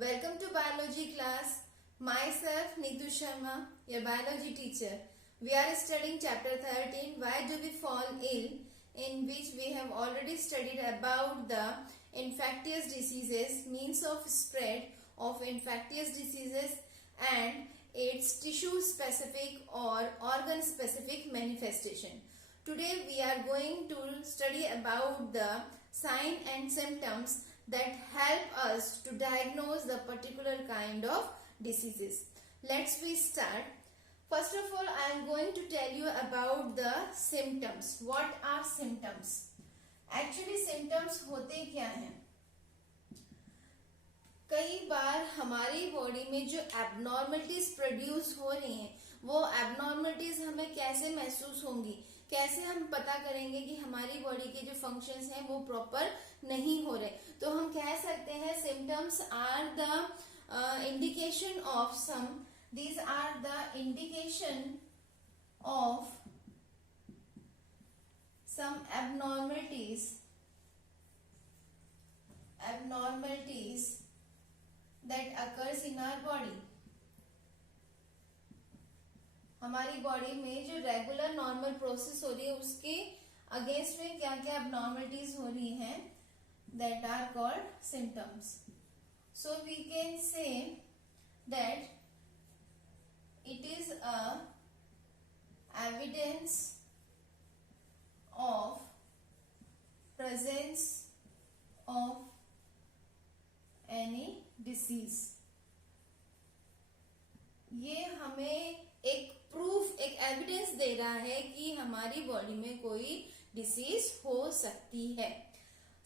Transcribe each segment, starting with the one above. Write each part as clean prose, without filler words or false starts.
Welcome to biology class. Myself Neetu Sharma, your biology teacher. We are studying chapter 13, Why Do We Fall Ill, in which we have already studied about the infectious diseases, means of spread of infectious diseases and its tissue specific or organ specific manifestation. Today we are going to study about the sign and symptoms that help us to diagnose the particular kind of diseases. Let's we start. First of all, I am going to tell you about the symptoms. What are symptoms? Actually symptoms होते क्या हैं? कई बार हमारी body में जो abnormalities produce हो रही हैं, वो एबनॉर्मलिटीज हमें कैसे महसूस होंगी, कैसे हम पता करेंगे कि हमारी बॉडी के जो फंक्शंस हैं वो प्रॉपर नहीं हो रहे. तो हम कह सकते हैं symptoms are the indication of some, these are the indication of some abnormalities that occurs in our body. हमारी बॉडी में जो रेगुलर नॉर्मल प्रोसेस हो रही है उसके अगेंस्ट में क्या क्या एबनॉर्मलिटीज हो रही हैं, that are called symptoms. So we can say that it is a evidence of presence of any disease. ये हमें एक प्रूफ, एक एविडेंस दे रहा है कि हमारी बॉडी में कोई डिसीज हो सकती है.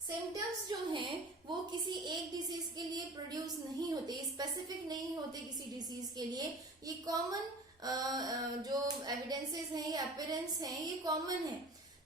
सिम्टम्स जो हैं वो किसी एक डिसीज के लिए प्रोड्यूस नहीं होते, स्पेसिफिक नहीं होते किसी डिसीज के लिए. ये कॉमन जो एविडेंसेस हैं या अपीयरेंस हैं ये कॉमन है.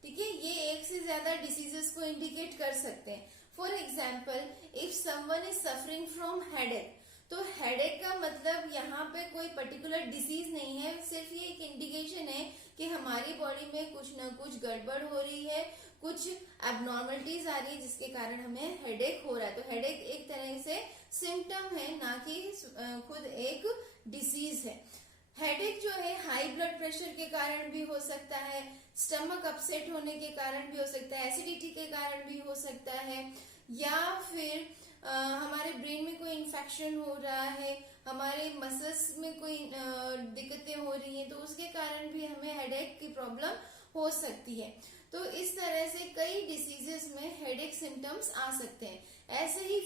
ठीक है, ये एक से ज्यादा डिसीजेस को इंडिकेट कर सकते हैं. For example, if someone is suffering from headache, तो हेडेक का मतलब यहाँ पे कोई पर्टिकुलर डिसीज नहीं है, सिर्फ ये एक इंडिकेशन है कि हमारी बॉडी में कुछ ना कुछ गड़बड़ हो रही है, कुछ एबनॉर्मलिटीज आ रही है जिसके कारण हमें हेडेक हो रहा है. तो हेडेक एक तरह से सिम्टम है, ना कि खुद एक डिसीज है. हेडेक जो है हाई ब्लड प्रेशर के कारण भी हो सकता है, स्टमक अपसेट होने के कारण भी हो सकता है, एसिडिटी के कारण भी हो सकता है, या फिर हमारे ब्रेन में कोई इन्फेक्शन हो रहा है, हमारे मसल्स में कोई दिक्कतें हो रही हैं, तो उसके कारण भी हमें हेडेक की प्रॉब्लम हो सकती है. तो इस तरह से कई डिसीजेस में हेडेक सिम्टम्स आ सकते हैं. ऐसे ही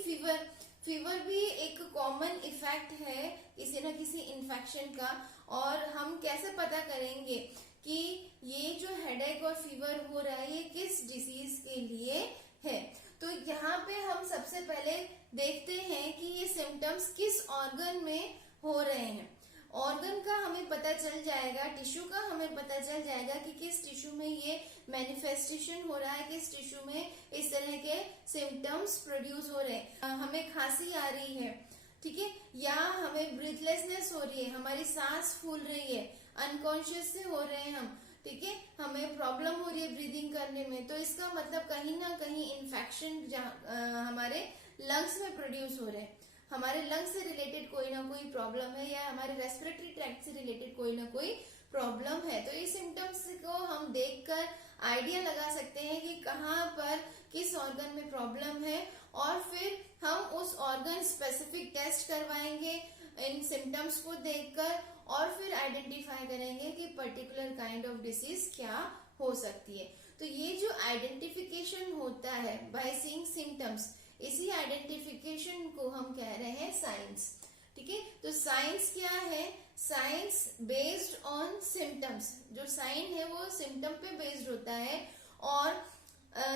फीवर भी एक कॉमन इफेक्ट है किसी न किसी इन्फेक्शन का. और हम कैसे पता करेंगे कि ये जो हेडेक और फीवर हो रहा है ये किस डिसीज के लिए है? तो यहाँ पे हम सबसे पहले देखते हैं कि ये सिम्टम्स किस ऑर्गन में हो रहे हैं. ऑर्गन का हमें पता चल जाएगा, टिश्यू का हमें पता चल जाएगा कि किस टिश्यू में ये मैनिफेस्टेशन हो रहा है, किस टिश्यू में इस तरह के सिम्टम्स प्रोड्यूस हो रहे हैं. हमें खांसी आ रही है, ठीक है, या हमें ब्रीथलेसनेस हो रही है, हमारी सांस फूल रही है, अनकॉन्शियस से हो रहे हैं हम, ठीक है, हमें प्रॉब्लम हो रही है ब्रीदिंग करने में, तो इसका मतलब कहीं ना कहीं इन्फेक्शन हमारे लंग्स में प्रोड्यूस हो रहे हैं, हमारे लंग्स से रिलेटेड कोई ना कोई प्रॉब्लम है, या हमारे रेस्पिरेटरी ट्रैक्ट से रिलेटेड कोई ना कोई प्रॉब्लम है. तो ये सिम्टम्स को हम देखकर आइडिया लगा सकते हैं कि कहाँ पर किस ऑर्गन में प्रॉब्लम है, और फिर हम उस ऑर्गन स्पेसिफिक टेस्ट करवाएंगे इन सिम्टम्स को देखकर, और फिर आइडेंटिफाई करेंगे कि पर्टिकुलर काइंड ऑफ डिसीज क्या हो सकती है. तो ये जो आइडेंटिफिकेशन होता है बाय सीइंग सिम्टम्स, इसी आइडेंटिफिकेशन को हम कह रहे हैं साइंस. ठीक है, तो साइंस क्या है? Science based on symptoms. जो साइन है वो सिम्टम पे बेस्ड होता है, और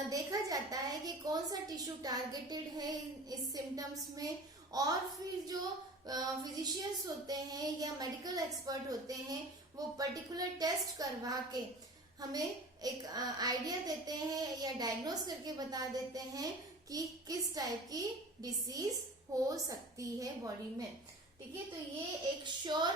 देखा जाता है कि कौन सा टिश्यू टारगेटेड है इस सिम्टम्स में, और फिर जो फिजिशियंस होते हैं या मेडिकल एक्सपर्ट होते हैं वो पर्टिकुलर टेस्ट करवा के हमें एक आइडिया देते हैं या डायग्नोस करके बता देते हैं कि किस टाइप की डिसीज हो सकती है बॉडी में. ठीक है, तो ये एक श्योर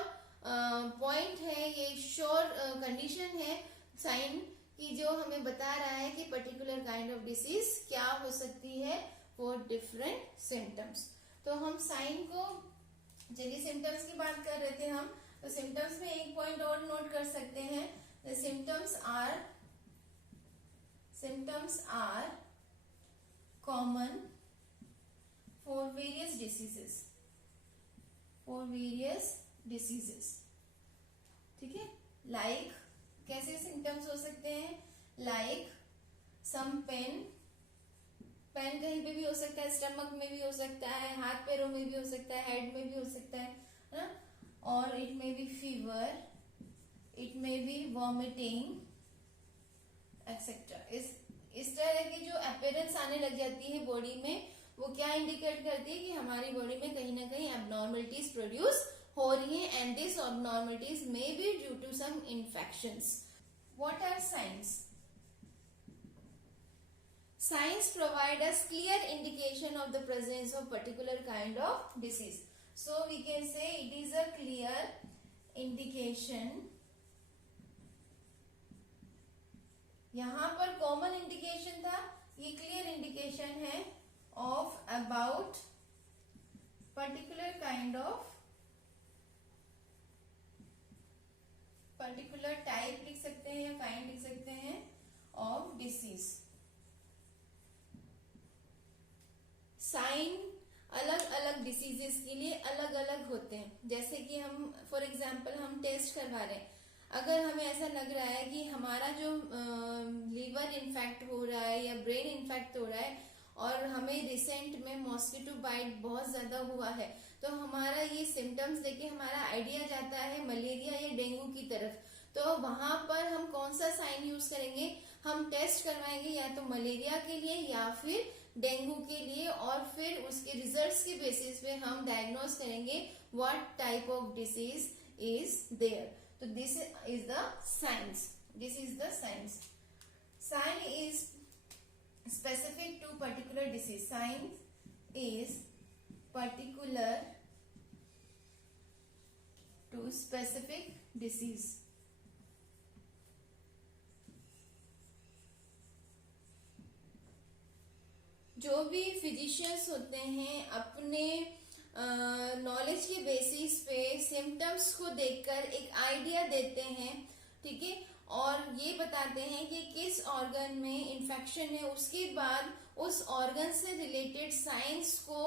पॉइंट है, ये श्योर कंडीशन है साइन की, जो हमें बता रहा है कि पर्टिकुलर काइंड ऑफ डिसीज क्या हो सकती है फॉर डिफरेंट सिम्टम्स. तो हम साइन को, चलिए सिम्टम्स की बात कर रहे थे हम, तो सिम्टम्स में एक पॉइंट और नोट कर सकते हैं, symptoms are common for various diseases, ठीक है। लाइक कैसे सिम्टम्स हो सकते हैं, लाइक सम पेन कहीं पे भी हो सकता है, स्टमक में भी हो सकता है, हाथ पैरों में भी हो सकता है, हेड में भी हो सकता है ना, और it may be fever, it may be vomiting etcetera. इस तरह की जो अपीयरेंस आने लग जाती है बॉडी में, वो क्या इंडिकेट करती है कि हमारी बॉडी में कहीं ना कहीं एबनॉर्मलिटीज प्रोड्यूस हो रही है, and this abnormalities may be due to some infections. What are signs? Signs provide us clear indication of the presence of particular kind of disease. So we can say it is a clear indication. यहाँ पर common indication था, ये clear indication है of about particular kind of, particular type लिख सकते हैं या kind लिख सकते हैं ऑफ डिसीज। साइन अलग अलग डिसीजेस के लिए अलग अलग होते हैं, जैसे कि हम फॉर एग्जांपल हम टेस्ट करवा रहे हैं, अगर हमें ऐसा लग रहा है कि हमारा जो लीवर इन्फेक्ट हो रहा है या ब्रेन इन्फेक्ट हो रहा है और हमें रिसेंट में मॉस्किटो बाइट बहुत ज्यादा हुआ है, तो हमारा ये सिम्टम्स देखे हमारा आइडिया जाता है मलेरिया या डेंगू की तरफ, तो वहां पर हम कौन सा साइन यूज करेंगे, हम टेस्ट करवाएंगे या तो मलेरिया के लिए या फिर डेंगू के लिए, और फिर उसके रिजल्ट्स के बेसिस पे हम डायग्नोज करेंगे what type of disease is there. तो this is the science, this is the science. Sign is specific to particular disease, sign is particular to specific disease. जो भी फिजिशियंस होते हैं अपने नॉलेज के बेसिस पे सिम्टम्स को देखकर एक आइडिया देते हैं, ठीक है, और ये बताते हैं कि किस ऑर्गन में इन्फेक्शन है, उसके बाद उस ऑर्गन से रिलेटेड साइंस को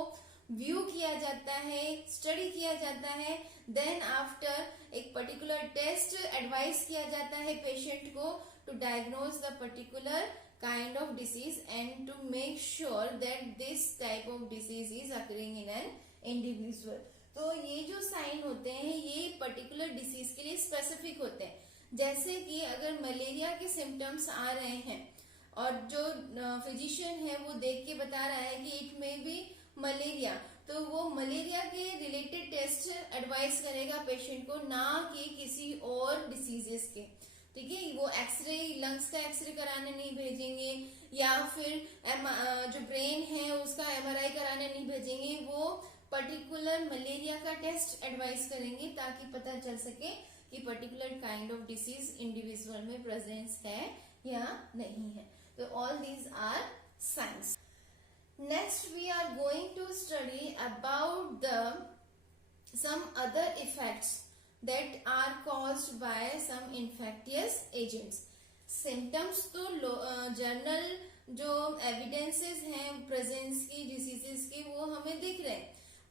व्यू किया जाता है, स्टडी किया जाता है, देन आफ्टर एक पर्टिकुलर टेस्ट एडवाइस किया जाता है पेशेंट को to diagnose the particular kind of disease and to make sure that this type of disease is occurring in an individual. तो ये जो साइन होते हैं ये पर्टिकुलर डिसीज के लिए स्पेसिफिक होते हैं, जैसे कि अगर मलेरिया के सिम्टम्स आ रहे हैं और जो फिजिशियन है वो देख के बता रहा है कि इट में भी मलेरिया, तो वो मलेरिया के रिलेटेड टेस्ट एडवाइस करेगा पेशेंट को, ना कि किसी और डिसीजेस के, ठीक है। वो एक्सरे, लंग्स का एक्सरे कराने नहीं भेजेंगे या फिर जो ब्रेन है उसका एमआरआई कराने नहीं भेजेंगे, वो पर्टिकुलर मलेरिया का टेस्ट एडवाइस करेंगे ताकि पता चल सके कि particular kind of disease individual में प्रेजेंस है या नहीं है। तो all these are signs. Next we are going to study about the some other effects that are caused by some infectious agents. Symptoms तो जर्नल जो एविडेंसेस हैं presence की डिसीजेस की वो हमें दिख रहे हैं,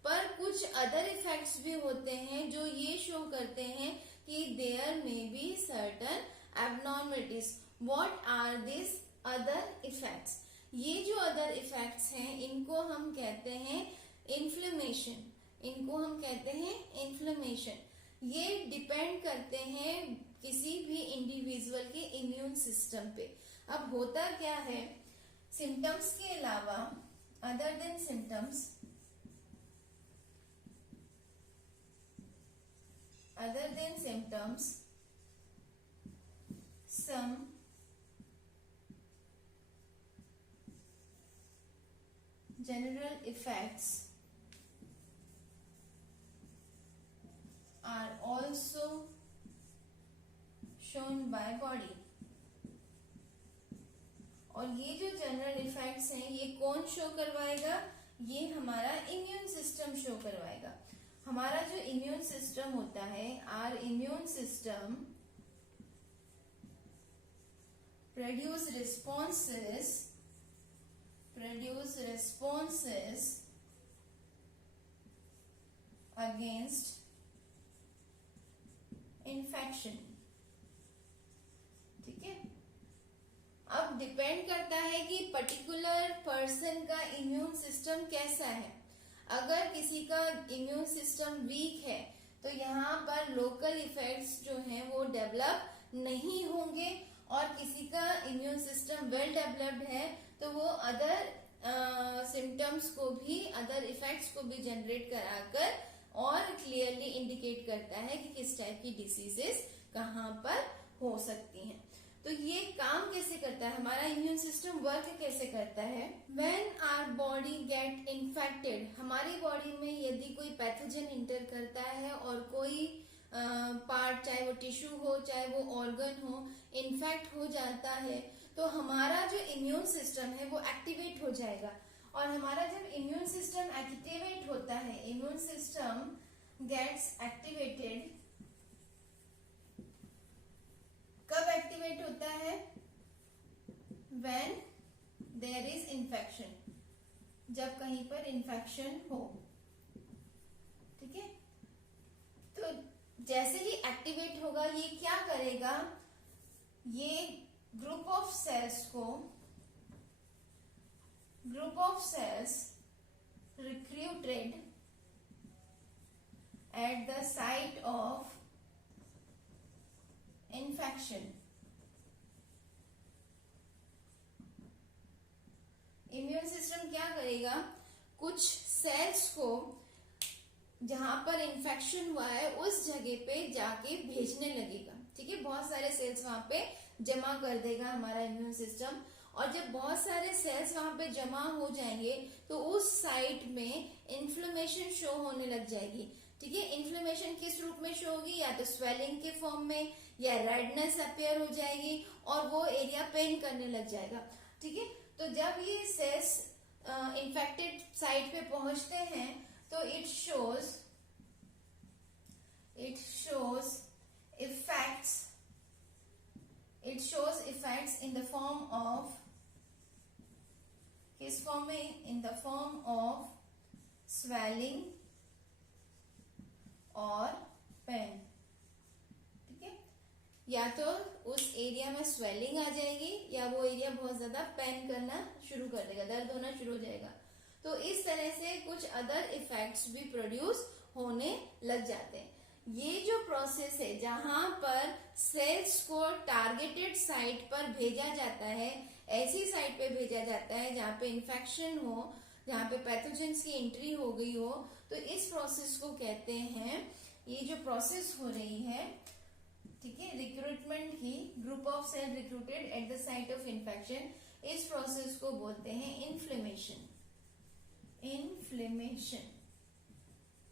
पर कुछ अदर इफेक्ट्स भी होते हैं जो ये शो करते हैं कि there may be certain abnormalities. What are this other effects? ये जो अदर इफेक्ट्स हैं इनको हम कहते हैं इन्फ्लेमेशन, इनको हम कहते हैं इन्फ्लेमेशन। ये डिपेंड करते हैं किसी भी इंडिविजुअल के इम्यून सिस्टम पे। अब होता क्या है, सिम्टम्स के अलावा other than symptoms, some general effects are also shown by body। और ये जो जनरल इफेक्ट्स हैं ये कौन शो करवाएगा? ये हमारा इम्यून सिस्टम शो करवाएगा। हमारा जो इम्यून सिस्टम होता है, or immune system produce responses against infection। ठीक है, अब डिपेंड करता है कि पर्टिकुलर पर्सन का इम्यून सिस्टम कैसा है। अगर किसी का इम्यून सिस्टम वीक है तो यहाँ पर लोकल इफेक्ट्स जो हैं वो डेवलप नहीं होंगे, और किसी का इम्यून सिस्टम वेल डेवलप्ड है तो वो अदर सिम्टम्स को भी, अदर इफेक्ट्स को भी जनरेट कराकर और क्लियरली इंडिकेट करता है कि किस टाइप की डिसीजेस कहाँ पर हो सकती हैं। तो ये काम कैसे करता है, हमारा इम्यून सिस्टम वर्क कैसे करता है। When our body get infected, हमारी बॉडी में यदि कोई पैथोजन इंटर करता है और कोई पार्ट, चाहे वो टिश्यू हो चाहे वो ऑर्गन हो, इन्फेक्ट हो जाता है, तो हमारा जो इम्यून सिस्टम है वो एक्टिवेट हो जाएगा। और हमारा जब इम्यून सिस्टम एक्टिवेट होता है, इम्यून सिस्टम गेट्स एक्टिवेटेड, कब एक्टिवेट होता है, व्हेन देयर इज इन्फेक्शन, जब कहीं पर इन्फेक्शन हो। ठीक है, तो जैसे ही एक्टिवेट होगा ये क्या करेगा, ये group of cells recruited at the site of infection. Immune system क्या करेगा, कुछ सेल्स को जहां पर इन्फेक्शन हुआ है उस जगह पे जाके भेजने लगेगा। ठीक है, बहुत सारे सेल्स वहां पे जमा कर देगा हमारा इम्यून सिस्टम, और जब बहुत सारे सेल्स वहां पे जमा हो जाएंगे तो उस साइट में इन्फ्लेमेशन शो होने लग जाएगी। ठीक है, इन्फ्लेमेशन किस रूप में शो होगी, या तो स्वेलिंग के फॉर्म में, या रेडनेस अपीयर हो जाएगी और वो एरिया पेन करने लग जाएगा। ठीक है, तो जब ये सेल्स इन्फेक्टेड साइट पे पहुंचते हैं तो it shows effects in the form of, किस फॉर्म में, in the form of swelling और पेन। ठीक है, या तो उस एरिया में स्वेलिंग आ जाएगी या वो एरिया बहुत ज्यादा पेन करना शुरू कर देगा, दर्द होना शुरू हो जाएगा। तो इस तरह से कुछ अदर इफेक्ट्स भी प्रोड्यूस होने लग जाते हैं। ये जो प्रोसेस है जहां पर सेल्स को टारगेटेड साइट पर भेजा जाता है, ऐसी साइट पे भेजा जाता है जहां पे इन्फेक्शन हो, जहां पे पैथोजेंस की एंट्री हो गई हो, तो इस प्रोसेस को कहते हैं, ये जो प्रोसेस हो रही है, ठीक है, रिक्रूटमेंट की, group of cell recruited at the site of infection, इस प्रोसेस को बोलते हैं इन्फ्लेमेशन।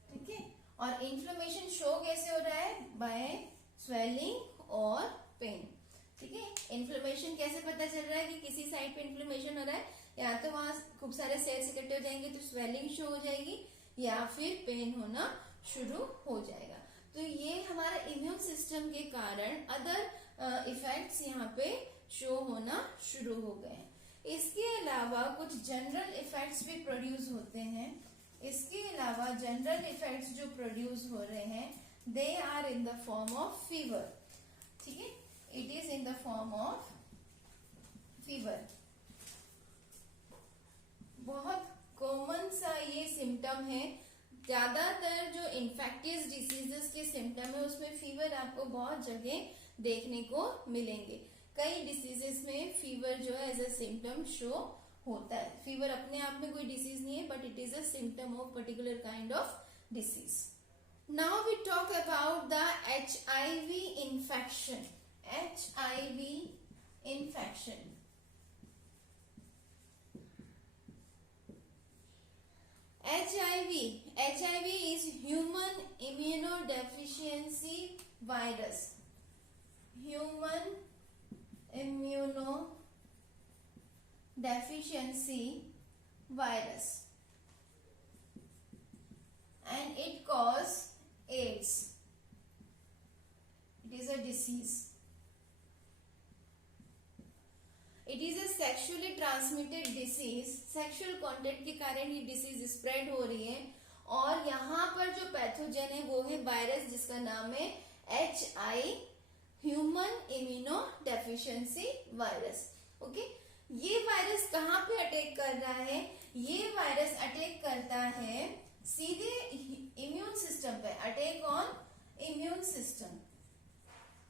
ठीक है, और इन्फ्लेमेशन शो कैसे हो रहा है, बाय स्वेलिंग और पेन। ठीक है, इन्फ्लेमेशन कैसे पता चल रहा है कि किसी साइड पे इन्फ्लेमेशन हो रहा है, या तो वहां खूब सारे सेल्स इकट्ठे हो जाएंगे तो स्वेलिंग शो हो जाएगी, या फिर पेन होना शुरू हो जाएगा। तो ये हमारा इम्यून सिस्टम के कारण अदर इफेक्ट्स यहाँ पे शो होना शुरू हो गए। इसके अलावा कुछ जनरल इफेक्ट्स भी प्रोड्यूस होते हैं। इसके अलावा जनरल इफेक्ट्स जो प्रोड्यूस हो रहे हैं, they are in the form of fever. ठीक है, it is in the form of fever. बहुत कॉमन सा ये सिम्टम है, ज्यादातर जो इन्फेक्टियस डिसीजेस के सिम्टम है उसमें फीवर आपको बहुत जगह देखने को मिलेंगे। कई डिसीजेस में फीवर जो है एज अ सिम्टम शो होता है। फीवर अपने आप में कोई डिसीज नहीं है, but it is a symptom of particular kind of disease. Now we talk about the HIV infection. HIV infection, HIV is human immunodeficiency virus. Human immunodeficiency virus. and it cause AIDS. It is a disease. It is a sexually transmitted disease. Sexual contact के कारण ये disease spread हो रही है और यहाँ पर जो पैथोजन है वो है वायरस जिसका नाम है HI, human immuno deficiency virus. Okay, ये वायरस कहाँ पे अटैक कर रहा है? ये वायरस अटैक करता है सीधे इम्यून सिस्टम पे. Attack on immune system.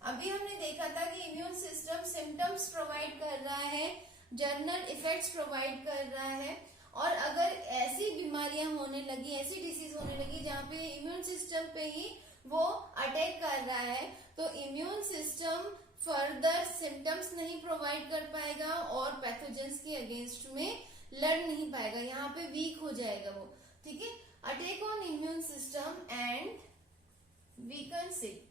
अभी हमने देखा था कि इम्यून सिस्टम सिम्टम्स प्रोवाइड कर रहा है, जर्नल इफेक्ट्स प्रोवाइड कर रहा है, और अगर ऐसी बीमारियां होने लगी, ऐसी डिसीज होने लगी जहाँ पे इम्यून सिस्टम पे ही वो अटैक कर रहा है, तो इम्यून सिस्टम फर्दर सिम्टम्स नहीं प्रोवाइड कर पाएगा और पैथोजेंस के अगेंस्ट में लड़ नहीं पाएगा. यहाँ पे वीक हो जाएगा वो. ठीक है, attack on immune system and weakens it.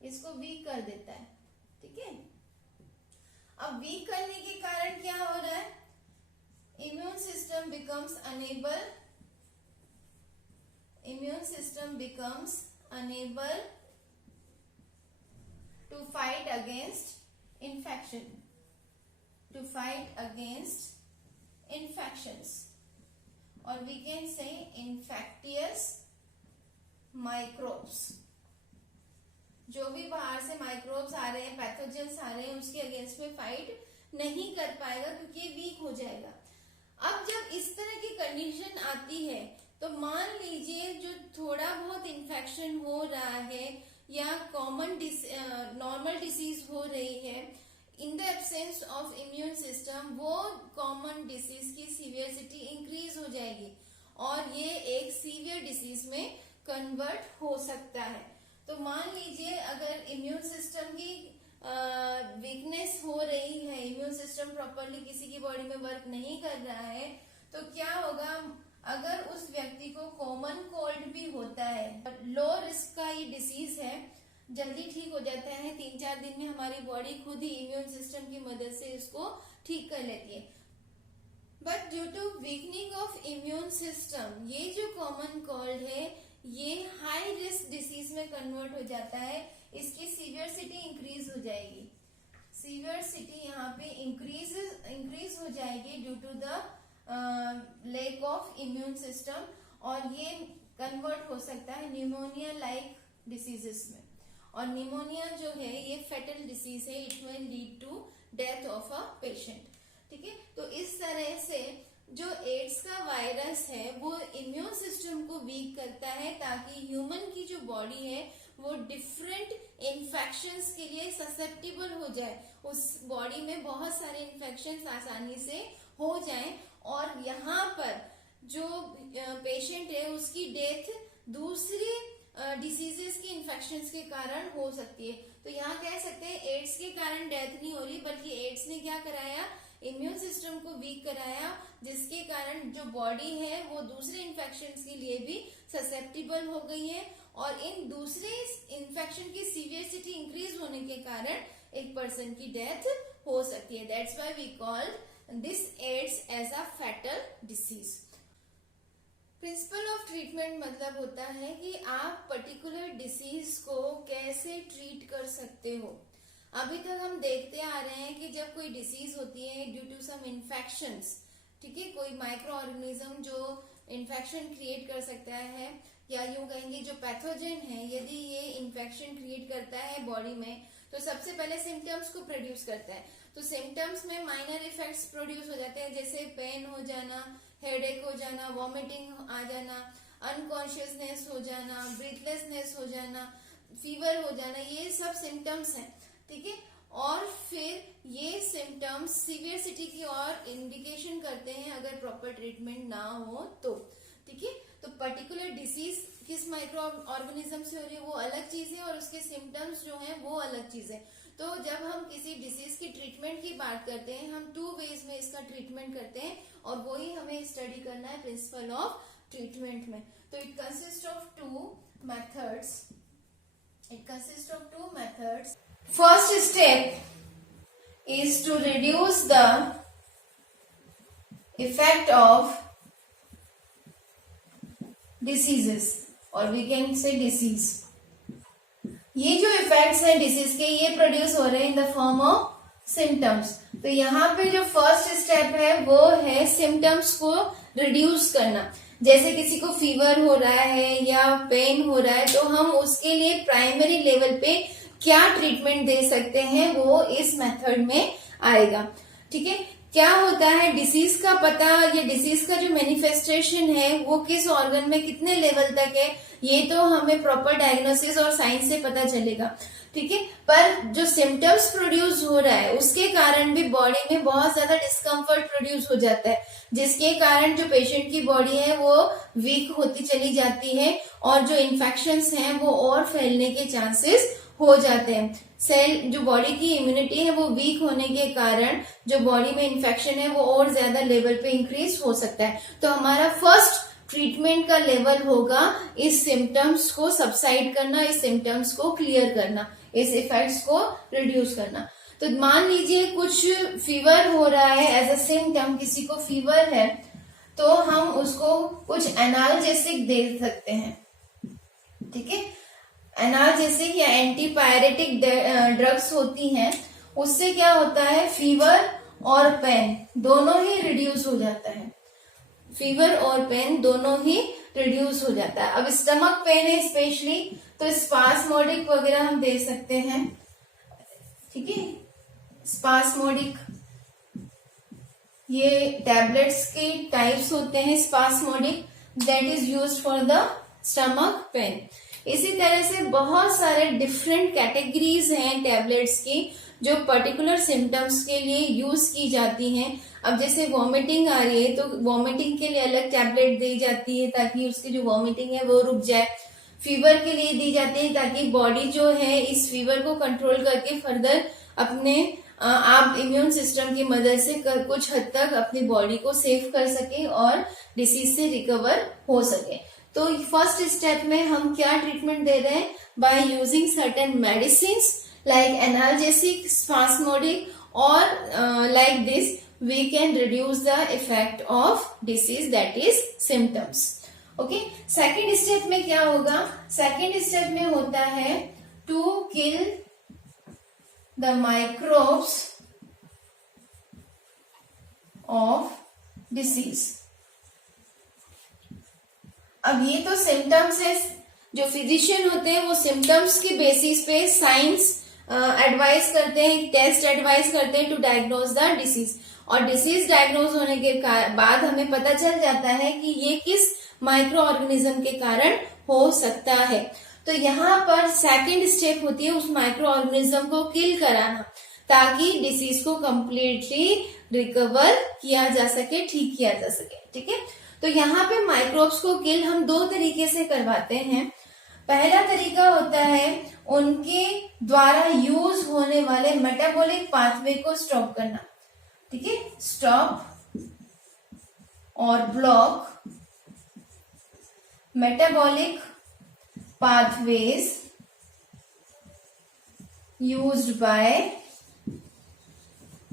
इसको वीक कर देता है. ठीक है, अब वीक करने के कारण क्या हो रहा है? Immune system becomes unable to fight against infections, और we can say infectious microbes. जो भी बाहर से माइक्रोब्स आ रहे हैं, पैथोजेंस आ रहे हैं, उसके अगेंस्ट में फाइट नहीं कर पाएगा क्योंकि ये वीक हो जाएगा. अब जब इस तरह की कंडीशन आती है तो मान लीजिए जो थोड़ा बहुत इन्फेक्शन हो रहा है या कॉमन नॉर्मल डिसीज हो रही है, in the absence of immune system वो कॉमन डिसीज की सीवियरिटी इंक्रीज हो जाएगी और ये एक सीवियर डिसीज में कन्वर्ट हो सकता है. तो मान लीजिए अगर इम्यून सिस्टम की वीकनेस हो रही है, इम्यून सिस्टम प्रॉपरली किसी की बॉडी में वर्क नहीं कर रहा है, तो क्या होगा? अगर उस व्यक्ति को कॉमन कोल्ड भी होता है, लो रिस्क का ये डिसीज है, जल्दी ठीक हो जाता है, 3-4 दिन में हमारी बॉडी खुद ही इम्यून सिस्टम की मदद से इसको ठीक कर लेती है. But due to weakening of immune system, ये जो कॉमन कोल्ड है ये हाई रिस्क डिसीज में कन्वर्ट हो जाता है. इसकी सीवियरिटी इंक्रीज हो जाएगी. सीवियरिटी यहाँ पे इंक्रीज हो जाएगी due to the lack of immune system, और ये कन्वर्ट हो सकता है न्यूमोनिया लाइक डिसीजेस में. और न्यूमोनिया जो है ये फेटल डिसीज है. It will lead to death of a patient. ठीक है, तो इस तरह से जो एड्स का वायरस है वो इम्यून सिस्टम को वीक करता है ताकि ह्यूमन की जो बॉडी है वो डिफरेंट इन्फेक्शंस के लिए ससेप्टेबल हो जाए, उस बॉडी में बहुत सारे इन्फेक्शंस आसानी से हो जाएं और यहाँ पर जो पेशेंट है उसकी डेथ दूसरी डिसीजेस की इन्फेक्शंस के कारण हो सकती है. तो यहाँ कह सकते हैं एड्स के कारण डेथ नहीं हो रही, बल्कि एड्स ने क्या कराया? इम्यून सिस्टम को वीक कराया, जिसके कारण जो बॉडी है वो दूसरे इन्फेक्शंस के लिए भी ससेप्टेबल हो गई है और इन दूसरे इन्फेक्शन की सीवियरिटी इंक्रीज होने के कारण एक पर्सन की डेथ हो सकती है. That's why we call this AIDS as a fatal disease. Principle of treatment मतलब होता है कि आप पर्टिकुलर डिसीज को कैसे ट्रीट कर सकते हो. अभी तक हम देखते आ रहे हैं कि जब कोई डिसीज होती है ड्यू टू सम इन्फेक्शंस, ठीक है, कोई माइक्रो ऑर्गेनिज्म जो इन्फेक्शन क्रिएट कर सकता है, या यूं कहेंगे जो पैथोजन है, यदि ये इन्फेक्शन क्रिएट करता है बॉडी में तो सबसे पहले सिम्टम्स को प्रोड्यूस करता है. तो सिम्टम्स में माइनर इफेक्ट्स प्रोड्यूस हो जाते हैं, जैसे पेन हो जाना, हेडेक हो जाना, वॉमिटिंग आ जाना, अनकॉन्शियसनेस हो जाना, ब्रीथलेसनेस हो जाना, फीवर हो जाना, ये सब सिम्टम्स हैं. ठीक है, और फिर ये सिम्टम्स सीवियरिटी की ओर इंडिकेशन करते हैं अगर प्रॉपर ट्रीटमेंट ना हो तो. ठीक है, तो पर्टिकुलर डिसीज किस माइक्रो ऑर्गेनिज्म से हो रही है वो अलग चीज है और उसके सिम्टम्स जो हैं वो अलग चीज है. तो जब हम किसी डिसीज की ट्रीटमेंट की बात करते हैं हम 2 वेज में इसका ट्रीटमेंट करते हैं और वही हमें स्टडी करना है प्रिंसिपल ऑफ ट्रीटमेंट में. तो it consist of 2 methods. First step is to reduce the effect of diseases, और वी कैन से डिसीज। ये जो इफेक्ट्स हैं डिसीज के, ये प्रोड्यूस हो रहे हैं इन द फॉर्म ऑफ सिम्टम्स। तो यहाँ पे जो फर्स्ट स्टेप है वो है सिम्टम्स को रिड्यूस करना। जैसे किसी को फीवर हो रहा है या पेन हो रहा है, तो हम उसके लिए प्राइमरी लेवल पे क्या ट्रीटमेंट दे सकते हैं वो इस मेथड में आएगा। ठीक है, क्या होता है डिसीज का पता या डिसीज का जो मैनिफेस्टेशन है वो किस ऑर्गन में कितने लेवल तक है, ये तो हमें प्रॉपर डायग्नोसिस और साइंस से पता चलेगा। ठीक है, पर जो सिम्टम्स प्रोड्यूस हो रहा है उसके कारण भी बॉडी में बहुत ज्यादा डिस्कम्फर्ट प्रोड्यूस हो जाता है, जिसके कारण जो पेशेंट की बॉडी है वो वीक होती चली जाती है और जो इन्फेक्शंस हैं वो और फैलने के चांसेस हो जाते हैं। सेल जो बॉडी की इम्यूनिटी है वो वीक होने के कारण जो बॉडी में इन्फेक्शन है वो और ज्यादा लेवल पे इंक्रीज हो सकता है। तो हमारा फर्स्ट ट्रीटमेंट का लेवल होगा इस सिम्टम्स को सबसाइड करना, इस सिम्टम्स को क्लियर करना, इस इफेक्ट्स को रिड्यूस करना। तो मान लीजिए कुछ फीवर हो रहा है, एज अ सिम्टम किसी को फीवर है, तो हम उसको कुछ एनाल्जेसिक दे सकते हैं। ठीक है, एनाल्जेसिक या एंटीपायरेटिक ड्रग्स होती हैं, उससे क्या होता है फीवर और पेन दोनों ही रिड्यूस हो जाता है। फीवर और पेन दोनों ही रिड्यूस हो जाता है। अब स्टमक पेन है स्पेशली, तो स्पास्मोडिक वगैरह हम दे सकते हैं। ठीक है, स्पास्मोडिक ये टैबलेट्स के टाइप्स होते हैं spasmodic, that is used for the stomach pain. इसी तरह से बहुत सारे डिफरेंट कैटेगरीज हैं टैबलेट्स की जो पर्टिकुलर सिम्टम्स के लिए यूज की जाती हैं। अब जैसे वॉमिटिंग आ रही है तो वॉमिटिंग के लिए अलग टैबलेट दी जाती है ताकि उसकी जो वॉमिटिंग है वो रुक जाए। फीवर के लिए दी जाती है ताकि बॉडी जो है इस फीवर को कंट्रोल करके फर्दर अपने आप इम्यून सिस्टम की मदद से कुछ हद तक अपनी बॉडी को सेव कर सके और डिसीज से रिकवर हो सके। तो फर्स्ट स्टेप में हम क्या ट्रीटमेंट दे रहे हैं, by using certain medicine like analgesic, spasmodic और like this we can reduce the effect of disease, that is symptoms. Okay, second step में क्या होगा, second step में होता है to kill the microbes of disease. अब ये तो सिम्टम्स है, जो फिजिशियन होते हैं वो सिम्टम्स की बेसिस पे साइंस एडवाइस करते हैं, टेस्ट एडवाइस करते हैं टू डायग्नोज द डिसीज, और डिसीज डायग्नोज होने के बाद हमें पता चल जाता है कि ये किस माइक्रो ऑर्गेनिज्म के कारण हो सकता है। तो यहाँ पर सेकंड स्टेप होती है उस माइक्रो ऑर्गेनिज्म को किल कराना ताकि डिसीज को कंप्लीटली रिकवर किया जा सके, ठीक किया जा सके। ठीक है, तो यहाँ पे माइक्रोब्स को किल हम दो तरीके से करवाते हैं। पहला तरीका होता है उनके द्वारा यूज होने वाले मेटाबॉलिक पाथवे को स्टॉप करना। ठीक है, स्टॉप और block metabolic pathways used by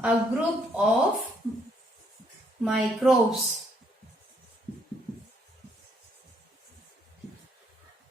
a group of microbes.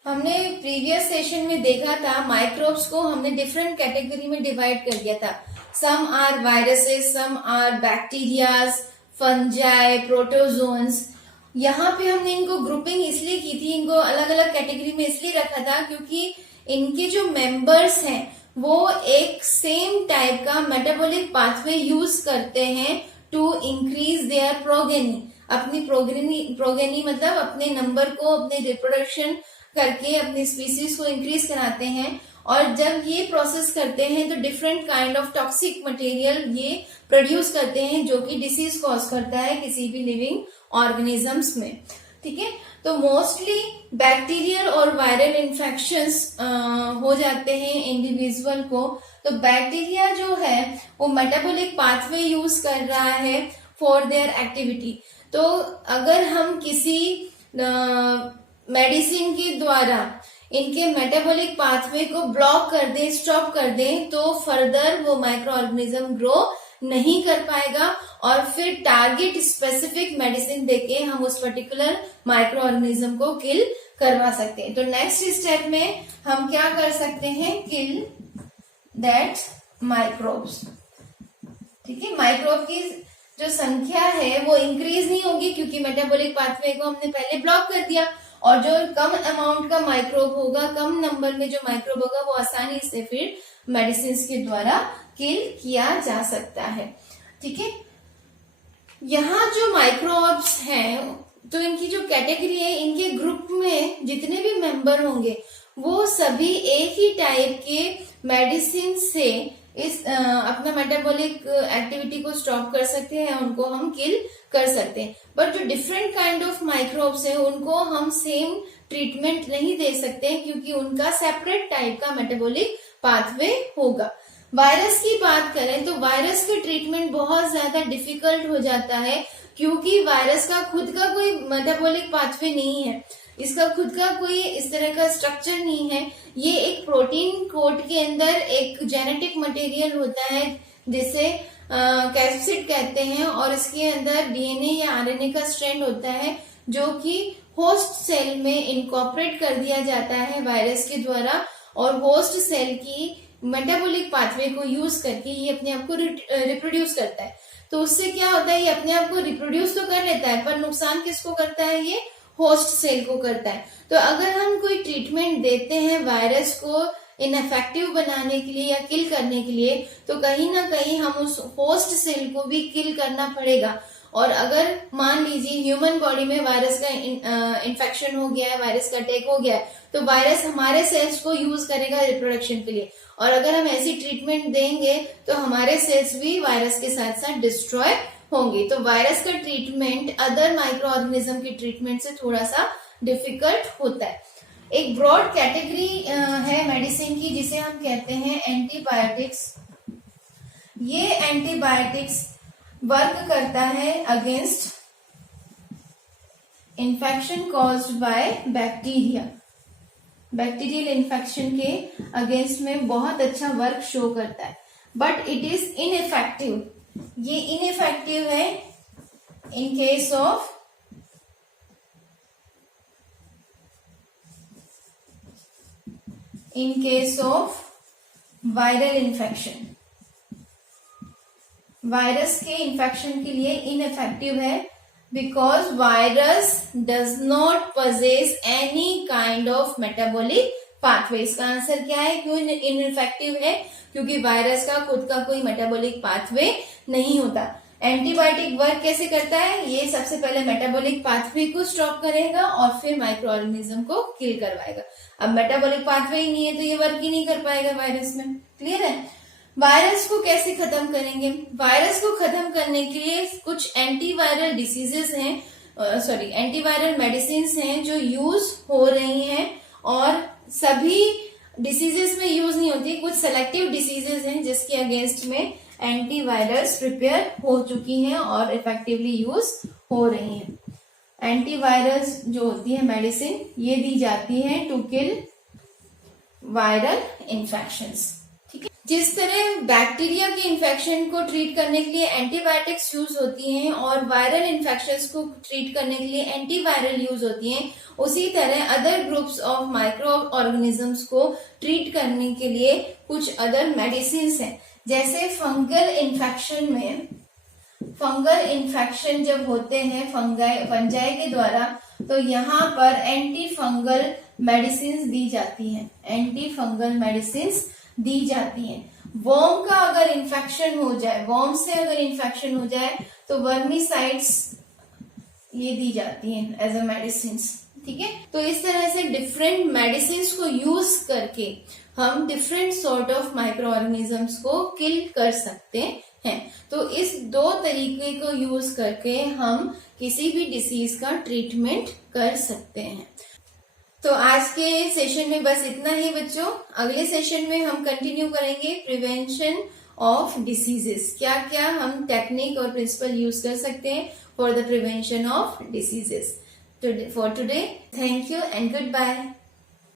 हमने प्रीवियस सेशन में देखा था माइक्रोब्स को हमने डिफरेंट कैटेगरी में डिवाइड कर दिया था। Some are viruses, some are bacterias, fungi, protozoans. यहाँ पे हमने इनको ग्रुपिंग इसलिए की थी, इनको अलग अलग कैटेगरी में इसलिए रखा था क्योंकि इनके जो मेंबर्स हैं वो एक सेम टाइप का मेटाबॉलिक पाथवे यूज करते हैं टू इंक्रीज देयर प्रोगेनी। अपनी प्रोगेनी मतलब अपने नंबर को, अपने रिप्रोडक्शन करके अपनी स्पीसीज को इंक्रीज कराते हैं, और जब ये प्रोसेस करते हैं तो different kind of toxic material ये प्रोड्यूस करते हैं जो कि डिसीज कॉज करता है किसी भी लिविंग ऑर्गेनिजम्स में। ठीक है, तो मोस्टली बैक्टीरियल और वायरल इन्फेक्शंस हो जाते हैं इंडिविजुअल को। तो बैक्टीरिया जो है वो मेटाबॉलिक पाथवे यूज कर रहा है फॉर देयर एक्टिविटी। तो अगर हम किसी मेडिसिन के द्वारा इनके मेटाबॉलिक पाथवे को ब्लॉक कर दें, स्टॉप कर दें, तो फर्दर वो माइक्रो ऑर्गेनिज्म ग्रो नहीं कर पाएगा और फिर टारगेट स्पेसिफिक मेडिसिन देके हम उस पर्टिकुलर माइक्रो ऑर्गेनिज्म को किल करवा सकते हैं। तो नेक्स्ट स्टेप में हम क्या कर सकते हैं, किल दैट माइक्रोब्स। ठीक है, माइक्रोब की जो संख्या है वो इंक्रीज नहीं होगी क्योंकि मेटाबॉलिक पाथवे को हमने पहले ब्लॉक कर दिया, और जो कम अमाउंट का माइक्रोब होगा, कम नंबर में जो माइक्रोब होगा, वो आसानी से फिर मेडिसिन के द्वारा किल किया जा सकता है। ठीक है, यहाँ जो माइक्रोब्स हैं तो इनकी जो कैटेगरी है, इनके ग्रुप में जितने भी मेंबर होंगे वो सभी एक ही टाइप के मेडिसिन से इस अपना मेटाबॉलिक एक्टिविटी को स्टॉप कर सकते हैं, उनको हम किल कर सकते हैं। बट जो डिफरेंट काइंड ऑफ माइक्रोब्स है उनको हम सेम ट्रीटमेंट नहीं दे सकते क्योंकि उनका सेपरेट टाइप का मेटाबॉलिक पाथवे होगा। वायरस की बात करें तो वायरस के ट्रीटमेंट बहुत ज्यादा डिफिकल्ट हो जाता है क्योंकि वायरस का खुद का कोई मेटाबॉलिक पाथवे नहीं है, इसका खुद का कोई इस तरह का स्ट्रक्चर नहीं है। ये एक प्रोटीन कोट के अंदर एक जेनेटिक मटेरियल होता है जिसे कैप्सिड कहते हैं, और इसके अंदर डीएनए या आरएनए का स्ट्रैंड होता है जो कि होस्ट सेल में इनकॉर्पोरेट कर दिया जाता है वायरस के द्वारा, और होस्ट सेल की मेटाबॉलिक पाथवे को यूज करके ये अपने आप को रिप्रोड्यूस करता है। तो उससे क्या होता है, ये अपने आप को रिप्रोड्यूस तो कर लेता है पर नुकसान किसको करता है, ये होस्ट सेल को करता है। तो अगर हम कोई ट्रीटमेंट देते हैं वायरस को इनफेक्टिव बनाने के लिए या किल करने के लिए, तो कहीं ना कहीं हम उस होस्ट सेल को भी किल करना पड़ेगा। और अगर मान लीजिए ह्यूमन बॉडी में वायरस का इन्फेक्शन हो गया है, वायरस का अटैक हो गया है, तो वायरस हमारे सेल्स को यूज करेगा रिप्रोडक्शन के लिए, और अगर हम ऐसी ट्रीटमेंट देंगे तो हमारे सेल्स भी वायरस के साथ साथ डिस्ट्रॉय होंगे। तो वायरस का ट्रीटमेंट अदर माइक्रो ऑर्गेनिज्म की ट्रीटमेंट से थोड़ा सा डिफिकल्ट होता है। एक ब्रॉड कैटेगरी है मेडिसिन की जिसे हम कहते हैं एंटीबायोटिक्स। ये एंटीबायोटिक्स वर्क करता है against infection caused by bacteria. Bacterial infection के अगेंस्ट में बहुत अच्छा वर्क शो करता है, बट इट इज इनइफेक्टिव। ये इनइफेक्टिव है in case of viral infection. Virus के इन्फेक्शन के लिए इनइफेक्टिव है because virus does not possess any kind of metabolic pathway. इसका आंसर क्या है, क्यों इनइफेक्टिव है, क्योंकि वायरस का खुद का कोई मेटाबॉलिक पाथवे नहीं होता। एंटीबायोटिक वर्क कैसे करता है, ये सबसे पहले मेटाबॉलिक पाथवे को स्टॉप करेगा और फिर माइक्रो ऑर्गेनिज्म को किल करवाएगा। अब मेटाबॉलिक पाथवे ही नहीं है तो ये वर्क ही नहीं कर पाएगा वायरस में। क्लियर है। वायरस को कैसे खत्म करेंगे, वायरस को खत्म करने के लिए कुछ एंटीवायरल डिसीजेस हैं, एंटीवायरल मेडिसिन हैं जो यूज हो रही हैं, और सभी डिसीजेस में यूज नहीं होती, कुछ सेलेक्टिव डिसीजेस हैं जिसके अगेंस्ट में एंटीवायरस प्रिपेयर हो चुकी हैं और इफेक्टिवली यूज हो रही हैं। एंटीवायरस जो होती है मेडिसिन, ये दी जाती है टू किल वायरल इन्फेक्शंस। ठीक है, जिस तरह बैक्टीरिया के इन्फेक्शन को ट्रीट करने के लिए एंटीबायोटिक्स यूज होती हैं और वायरल इन्फेक्शंस को ट्रीट करने के लिए एंटीवायरल यूज होती हैं, उसी तरह other groups of micro organisms को ट्रीट करने के लिए कुछ अदर मेडिसिन हैं। जैसे फंगल इन्फेक्शन जब होते हैं फंजाई के द्वारा, तो यहाँ पर एंटी फंगल मेडिसिन दी जाती हैं, दी जाती हैं। वर्म का अगर इन्फेक्शन हो जाए, वर्म से अगर इन्फेक्शन हो जाए तो वर्मीसाइड्स ये दी जाती हैं एज अ मेडिसिन। ठीक है, तो इस तरह से डिफरेंट मेडिसिन को यूज करके हम different sort of micro organisms को किल कर सकते हैं। तो इस दो तरीके को यूज करके हम किसी भी डिसीज का ट्रीटमेंट कर सकते हैं। तो आज के सेशन में बस इतना ही बच्चों। अगले सेशन में हम कंटिन्यू करेंगे प्रिवेंशन ऑफ डिसीजेस, क्या क्या हम टेक्निक और प्रिंसिपल यूज कर सकते हैं for the prevention of diseases. For today, thank you and goodbye.